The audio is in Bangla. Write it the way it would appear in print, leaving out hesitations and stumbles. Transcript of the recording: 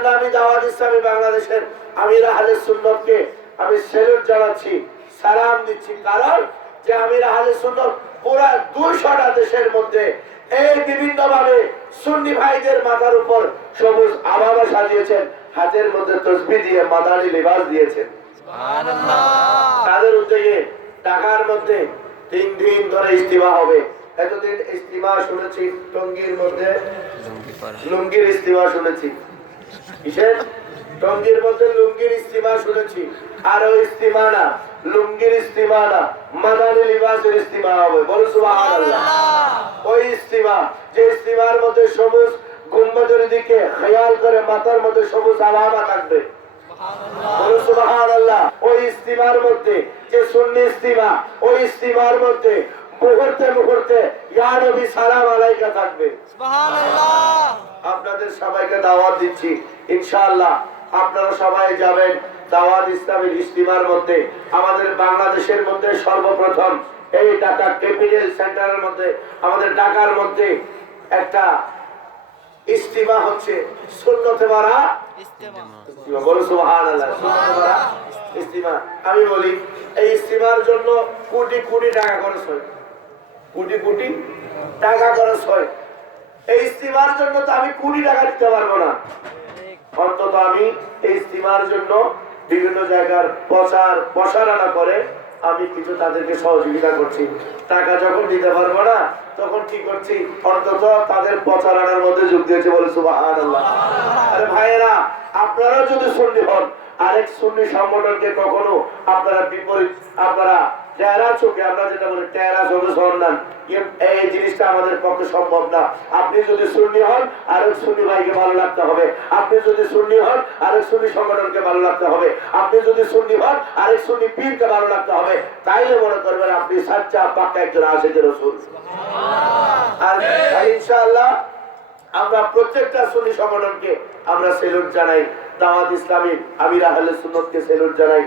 জন্য আমি দাওয়াত ইসলামী বাংলাদেশের আমির আহলে সুন্নতকে আমি স্যালুট জানাচ্ছি, সালাম দিচ্ছি। কারণ যে আমির আহলে সুন্নত পুরা 200টা দেশের মধ্যে এই বিভিন্ন ভাবে সুন্নি ভাইদের মাথার উপর সবুজ আবাবা সাজিয়েছেন, হাতের মধ্যে তসবিহ দিয়ে মাদানী লিবাস দিয়েছেন। সুবহানাল্লাহ। তাদের উদ্যোগে ঢাকার মধ্যে 3 দিন ধরে ইস্তিমা হবে। এতদিন ইস্তিমা শুনেছি টঙ্গীর মধ্যে, লুঙ্গির ইস্তিমা শুনেছি। কিসের? টঙ্গীর মধ্যে লুঙ্গির ইস্তিমা শুনেছি। আর ওই ইস্তিমা না, লুঙ্গির ইস্তিমা না, মাদানী লিবাসের ইস্তিমা হবে। বলো সুবহানাল্লাহ। ওই ইস্তিমা, যে ইস্তিমার মধ্যে সবুজ গুম্বদের দিকে খেয়াল করে মাথার মধ্যে সবুজ আলামা থাকবে। বলো সুবহানাল্লাহ। ওই ইস্তিমার মধ্যে যে সুন্নি ইস্তিমা, ওই ইস্তিমার মধ্যে মুহূর্তে মুহূর্তে ইয়া নবী সালাম আলাইকা থাকবে। সুবহানাল্লাহ। আপনাদের সবাইকে দাওয়াত দিচ্ছি, ইনশাআল্লাহ আপনারা সবাই যাবেন দাওয়াত ইসলামের ইস্তিমার মধ্যে। আমাদের বাংলাদেশের মধ্যে সর্বপ্রথম এই ঢাকা ক্যাপিটাল সেন্টারের মধ্যে, আমাদের ঢাকার মধ্যে একটা ইস্তিমা হচ্ছে সুন্নতে ভরা ইস্তিমা। বলো সুবহানাল্লাহ। সুন্নতে ভরা ইস্তিমা। আমি বলি এই ইস্তিমার জন্য কোটি কোটি টাকা খরচ হয়, কোটি কোটি টাকা খরচ হয়। এই ইস্তিমার জন্য তো আমি কোটি টাকা দিতে পারবো না। অন্তত আমি এই ইস্তিমার জন্য বিভিন্ন জায়গার প্রচারণা করে আমি কিছু তাদেরকে সহযোগিতা করছি। টাকা যখন দিতে পারবো না তখন কি করছি, অন্তত তাদের প্রচারণার মধ্যে যোগ দিয়েছে। বলে সুবহানাল্লাহ। আরে ভাইয়েরা, আপনারা যদি সুন্নি হন, আরেক সুন্নি সংগঠনকে কখনো আপনারা বিপরীত, আপনারা টেরা চোখে, আমরা যেটা বলি টেরা চোখে সন্ধান, এই জিনিসটা আমাদের পক্ষে সম্ভব না। আপনি যদি সুন্নি হন, আরেক সুন্নি ভাইকে ভালো লাগতে হবে। আপনি যদি সুন্নি হন, আরেক সুন্নি সংগঠনকে ভালো লাগতে হবে। আপনি যদি সুন্নি হন, আরেক সুন্নি পীরকে ভালো লাগতে হবে। তাইলে মনে করবেন আপনি সাচ্চা পাক্কা একজন আশিকের রাসূল। আর ইনশাআল্লাহ আমরা প্রত্যেকটা সুন্নি সংগঠনকে আমরা স্যালুট জানাই, দাওয়াত ইসলামী আমির আহলে সুন্নতকে স্যালুট জানাই।